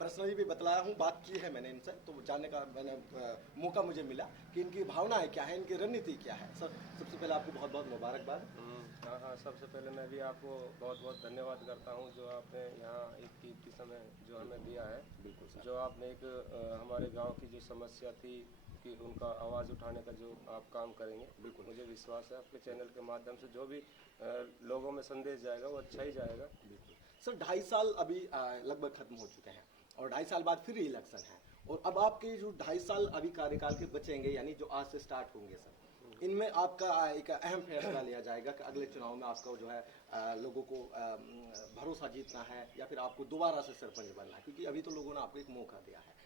Personally भी बतलाया हूँ, बात की है मैंने इनसे, तो जानने का मैंने मौका मुझे मिला कि इनकी भावनाएं क्या है, इनकी रणनीति क्या है। सर सबसे पहले आपको बहुत बहुत मुबारकबाद। हाँ हाँ, सबसे पहले मैं भी आपको बहुत बहुत धन्यवाद करता हूँ जो आपने यहाँ एक कीमती समय जो हमें दिया है। बिल्कुल सर। जो आपने एक हमारे गांव की जो समस्या थी कि उनका आवाज़ उठाने का जो आप काम करेंगे, बिल्कुल मुझे विश्वास है आपके चैनल के माध्यम से जो भी लोगों में संदेश जाएगा वो अच्छा ही जाएगा। बिल्कुल सर, 2.5 साल अभी लगभग खत्म हो चुके हैं और 2.5 साल बाद फिर इलेक्शन है, और अब आपके जो 2.5 साल अभी कार्यकाल के बचेंगे, यानी जो आज से स्टार्ट होंगे सर, इनमें आपका एक अहम फैसला लिया जाएगा कि अगले चुनाव में आपका जो है लोगों को भरोसा जीतना है या फिर आपको दोबारा से सरपंच बनना है, क्योंकि अभी तो लोगों ने आपको एक मौका दिया है।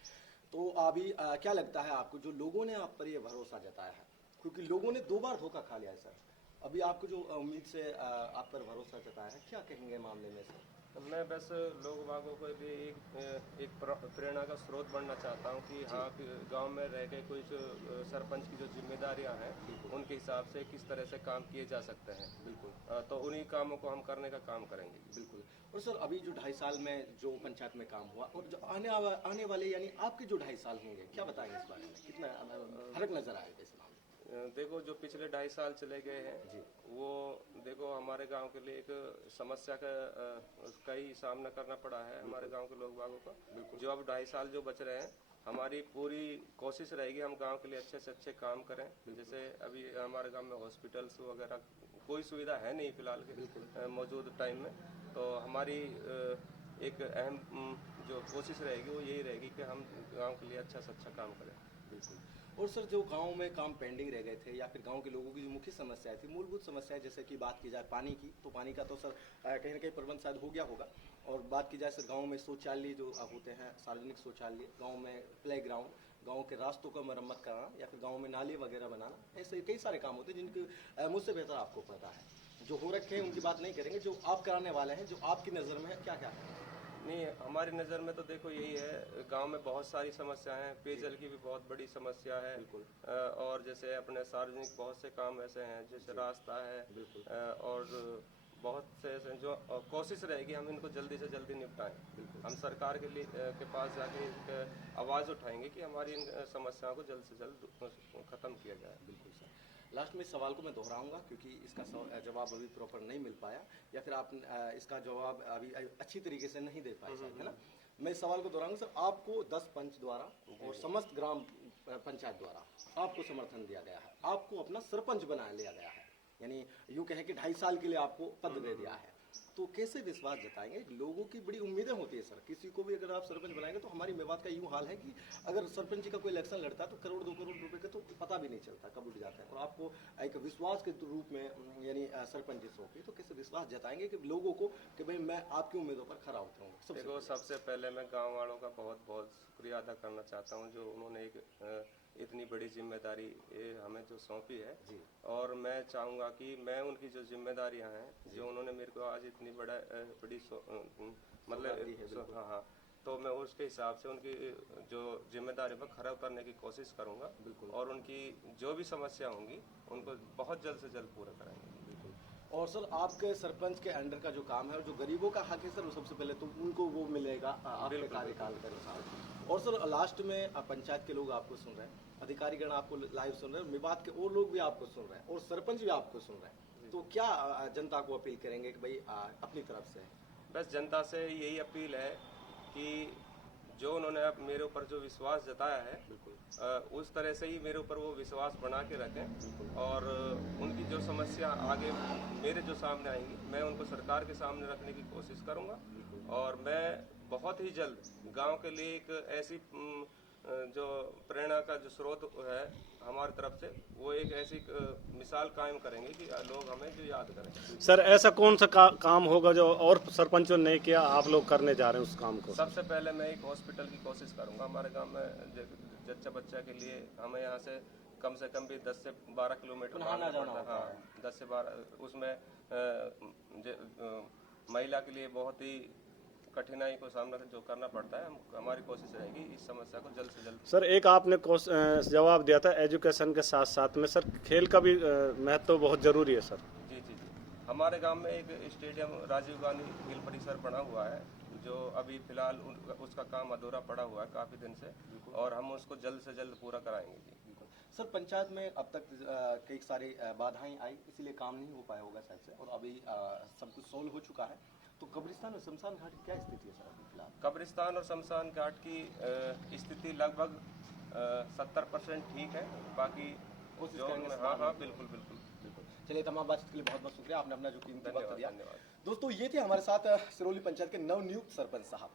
तो अभी क्या लगता है आपको, जो लोगों ने आप पर ये भरोसा जताया है, क्योंकि लोगों ने 2 बार धोखा खा लिया है सर, अभी आपको जो उम्मीद से आप पर भरोसा जताया है, क्या कहेंगे मामले में सर? मैं बस लोग बागों को भी एक प्रेरणा का स्रोत बनना चाहता हूँ कि हाँ गांव में रह के कुछ सरपंच की जो जिम्मेदारियां हैं उनके हिसाब से किस तरह से काम किए जा सकते हैं। बिल्कुल। तो उन्हीं कामों को हम करने का काम करेंगे। बिल्कुल। और सर अभी जो 2.5 साल में जो पंचायत में काम हुआ और जो आने वाले यानी आपके जो 2.5 साल होंगे, क्या बताएंगे इस बारे में, कितना फर्क नजर आएगा इस मामले में? देखो जो पिछले 2.5 साल चले गए हैं जी। वो देखो हमारे गांव के लिए एक समस्या का कई सामना करना पड़ा है हमारे गांव के लोग बागों का। जो अब 2.5 साल जो बच रहे हैं, हमारी पूरी कोशिश रहेगी हम गांव के लिए अच्छे से अच्छे काम करें। जैसे अभी हमारे गांव में हॉस्पिटल्स वगैरह कोई सुविधा है नहीं फिलहाल के मौजूद टाइम में, तो हमारी एक अहम जो कोशिश रहेगी वो यही रहेगी कि हम गांव के लिए अच्छा से अच्छा काम करें। बिल्कुल। और सर जो गांव में काम पेंडिंग रह गए थे या फिर गांव के लोगों की जो मुख्य समस्याएं थी, मूलभूत समस्याएं, जैसे कि बात की जाए पानी की, तो पानी का तो सर कहीं ना कहीं प्रबंध शायद हो गया होगा, और बात की जाए सर गांव में शौचालय जो होते हैं, सार्वजनिक शौचालय, गांव में प्ले ग्राउंड, गाँव के रास्तों का मरम्मत कराना या फिर गाँव में नाली वगैरह बनाना, ऐसे कई सारे काम होते हैं जिनके मुझसे बेहतर आपको पता है। जो हो रखे हैं उनकी बात नहीं करेंगे, जो आप कराने वाले हैं, जो आपकी नज़र में है, क्या क्या है? नहीं, हमारी नज़र में तो देखो यही है, गांव में बहुत सारी समस्याएं हैं, पेयजल की भी बहुत बड़ी समस्या है। बिल्कुल। और जैसे अपने सार्वजनिक बहुत से काम ऐसे हैं, जैसे रास्ता है। और बहुत से ऐसे जो कोशिश रहेगी हम इनको जल्दी से जल्दी निपटाएं। हम सरकार के लिए के पास जाके एक आवाज़ उठाएंगे कि हमारी इन समस्याओं को जल्द से जल्द ख़त्म किया जाए। बिल्कुल सर। लास्ट में इस सवाल को मैं दोहराऊंगा क्योंकि इसका जवाब अभी प्रॉपर नहीं मिल पाया, या फिर आप इसका जवाब अभी अच्छी तरीके से नहीं दे पाए सर, है ना? मैं इस सवाल को दोहराऊंगा सर, आपको 10 पंच द्वारा और समस्त ग्राम पंचायत द्वारा आपको समर्थन दिया गया है, आपको अपना सरपंच बना लिया गया है, यानी यूँ कहें कि 2.5 साल के लिए आपको पद दे दिया है, तो कैसे विश्वास जताएंगे? लोगों की बड़ी उम्मीदें होती है सर, किसी को भी अगर आप सरपंच बनाएंगे, तो हमारी मेवात का यूँ हाल है कि अगर सरपंच का कोई इलेक्शन लड़ता है तो करोड़ 2 करोड़ रुपए का तो पता भी नहीं चलता कब उठ जाता है, और आपको एक विश्वास के रूप में यानी सरपंच जी सौंपी, तो कैसे विश्वास जताएंगे कि लोगों को कि भाई मैं आपकी उम्मीदों पर खरा उतरूंगा? देखो सबसे पहले मैं गांव वालों का बहुत बहुत शुक्रिया अदा करना चाहता हूं जो उन्होंने एक इतनी बड़ी जिम्मेदारी हमें जो सौंपी है जी। और मैं चाहूँगा कि मैं उनकी जो जिम्मेदारियां हैं जो उन्होंने मेरे को आज इतनी बड़ी मतलब हाँ हाँ, तो मैं उसके हिसाब से उनकी जो जिम्मेदारी पर खरा उतरने की कोशिश करूँगा। और उनकी जो भी समस्या होंगी उनको बहुत जल्द से जल्द पूरा कराएंगे। और सर आपके सरपंच के अंडर का जो काम है और जो गरीबों का हक है सर, वो सबसे पहले तो उनको वो मिलेगा आपके कार्यकाल के अनुसार। और सर लास्ट में पंचायत के लोग आपको सुन रहे हैं, अधिकारीगण आपको लाइव सुन रहे हैं, विवाद के और लोग भी आपको सुन रहे हैं और सरपंच भी आपको सुन रहे हैं, तो क्या जनता को अपील करेंगे कि भाई अपनी तरफ से? बस जनता से यही अपील है कि जो उन्होंने अब मेरे ऊपर जो विश्वास जताया है उस तरह से ही मेरे ऊपर वो विश्वास बना के रखें, और उनकी जो समस्या आगे मेरे जो सामने आएंगी मैं उनको सरकार के सामने रखने की कोशिश करूंगा। और मैं बहुत ही जल्द गांव के लिए एक ऐसी जो प्रेरणा का जो स्रोत है हमारी तरफ से, वो एक ऐसी मिसाल कायम करेंगे कि लोग हमें जो याद करें। सर ऐसा कौन सा काम होगा जो और सरपंचों ने किया, आप लोग करने जा रहे हैं उस काम को? सबसे पहले मैं एक हॉस्पिटल की कोशिश करूंगा हमारे गांव में, जच्चा बच्चा के लिए हमें यहाँ से कम भी 10 से 12 किलोमीटर भागना पड़ता है। हाँ, 10 से 12, उसमें महिला के लिए बहुत ही कठिनाई को सामना जो करना पड़ता है। हमारी कोशिश रहेगी इस समस्या को जल्द से जल्द। सर एक आपने जवाब दिया था एजुकेशन के साथ साथ में सर खेल का भी महत्व बहुत जरूरी है सर। जी जी जी, हमारे गांव में एक स्टेडियम राजीव गांधी खेल परिसर बना हुआ है जो अभी फिलहाल उसका काम अधूरा पड़ा हुआ है काफ़ी दिन से, और हम उसको जल्द से जल्द पूरा कराएंगे जी। सर पंचायत में अब तक कई सारी बाधाएं आई, इसीलिए काम नहीं हो पाया होगा शायद से, और अभी सब कुछ सोल्व हो चुका है। तो कब्रिस्तान और शमशान घाट की क्या स्थिति है सर अभी फिलहाल? कब्रिस्तान और शमशान घाट की स्थिति लगभग 70% ठीक है। बाकी कोशिश जो करेंगे हाँ बिल्कुल बिल्कुल। चलिए, तमाम बातचीत के लिए बहुत बहुत शुक्रिया, आपने अपना जो कीमती वक्त धन्यवाद दिया। धन्यवाद। दोस्तों, ये थे हमारे साथ सिरोली पंचायत के नवनियुक्त सरपंच साहब।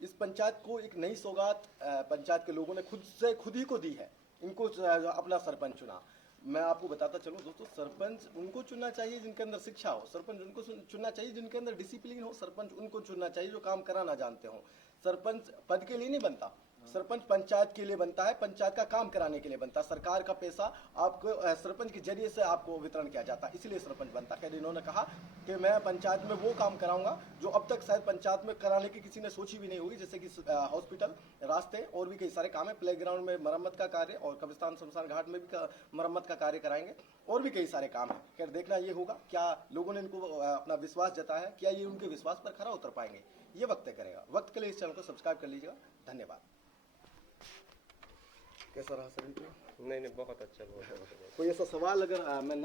इस पंचायत को एक नई सौगात पंचायत के लोगों ने खुद ही को दी है। इनको अपना सरपंच चुना। मैं आपको बताता चलूं दोस्तों, सरपंच उनको चुनना चाहिए जिनके अंदर शिक्षा हो, सरपंच उनको चुनना चाहिए जिनके अंदर डिसिप्लिन हो, सरपंच उनको चुनना चाहिए जो काम कराना जानते हो। सरपंच पद के लिए नहीं बनता, सरपंच पंचायत के लिए बनता है, पंचायत का काम कराने के लिए बनता है। सरकार का पैसा आपको सरपंच के जरिए से आपको वितरण किया जाता है, इसलिए सरपंच बनता है। इन्होंने कहा कि मैं पंचायत में वो काम कराऊंगा जो अब तक शायद पंचायत में कराने की किसी ने सोची भी नहीं होगी, जैसे कि हॉस्पिटल, रास्ते और भी कई सारे काम है। प्लेग्राउंड में मरम्मत का कार्य, और कब्रिस्तान शमशान घाट में भी मरम्मत का कार्य कराएंगे, और भी कई सारे काम है। खैर, देखना ये होगा क्या लोगों ने इनको अपना विश्वास जताया है, क्या ये उनके विश्वास पर खरा उतर पाएंगे, ये वक्त तय करेगा। वक्त के लिए इस चैनल को सब्सक्राइब कर लीजिएगा। धन्यवाद। कैसा रहा सर इंटरव्यू? नहीं बहुत अच्छा, बहुत अच्छा। कोई ऐसा सवाल अगर मैं